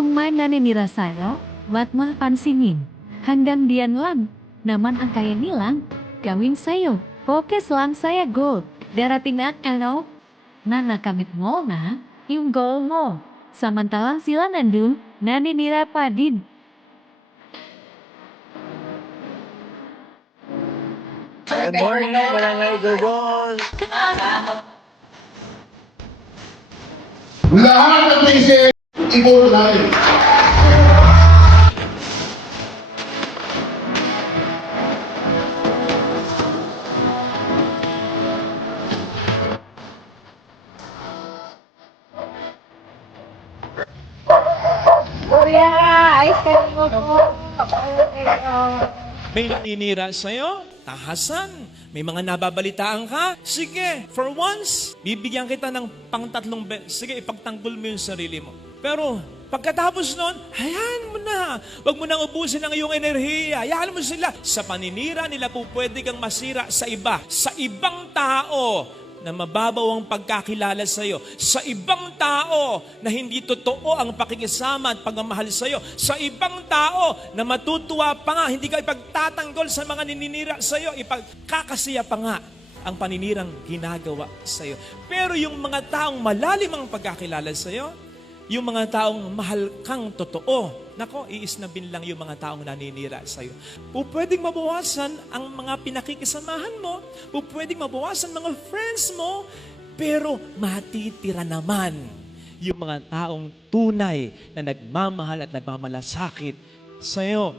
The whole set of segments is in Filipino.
Kung may naninira sa'yo, wag mo pansinin. Hanggang diyan lang naman ang kaya nilang gawin sa'yo. Focus lang sa'yo, goal. Darating na ano na nakamit mo na yung goal mo. Samantalang sila nandun, naninira pa din. Good morning, Barangay Gurgol. Lahat ng tisin, iburo natin. May naninira sa'yo? Tahasan. May mga nababalitaan ka? Sige, for once, bibigyan kita ng pang-3 beses. Sige, ipagtanggol mo yung sarili mo. Pero, pagkatapos nun, hayaan mo na. Huwag mo nang ubusin ang iyong enerhiya. Hayaan mo sila. Sa paninira nila po pwede kang masira sa iba. Sa ibang tao na mababaw ang pagkakilala sa iyo. Sa ibang tao na hindi totoo ang pakikisama at pagmamahal sa iyo. Sa ibang tao na matutuwa pa nga, hindi ka ipagtatanggol sa mga nininira sa iyo, ipagkakasiya pa nga ang paninirang ginagawa sa iyo. Pero yung mga taong malalim ang pagkakilala sa iyo, yung mga taong mahal kang totoo, nako, iisnabin lang yung mga taong naninira sa'yo. Pwedeng mabawasan ang mga pinakikisamahan mo, pwedeng mabawasan mga friends mo, pero matitira naman yung mga taong tunay na nagmamahal at nagmamalasakit sa'yo.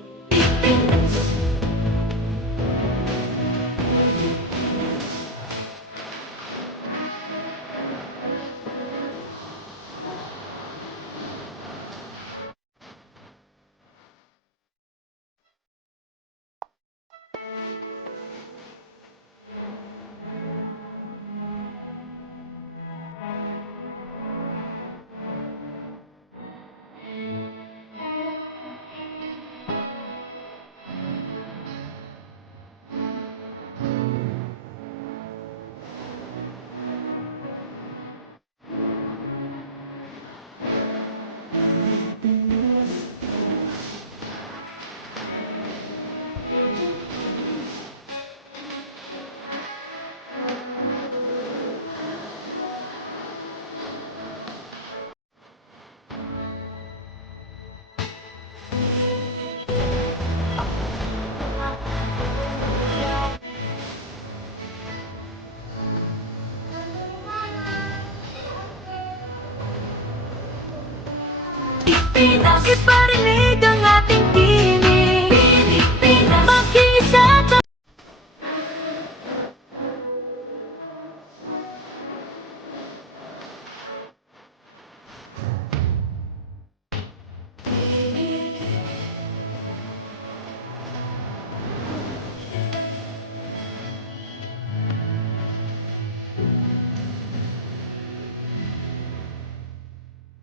Pinakiparinig ang ating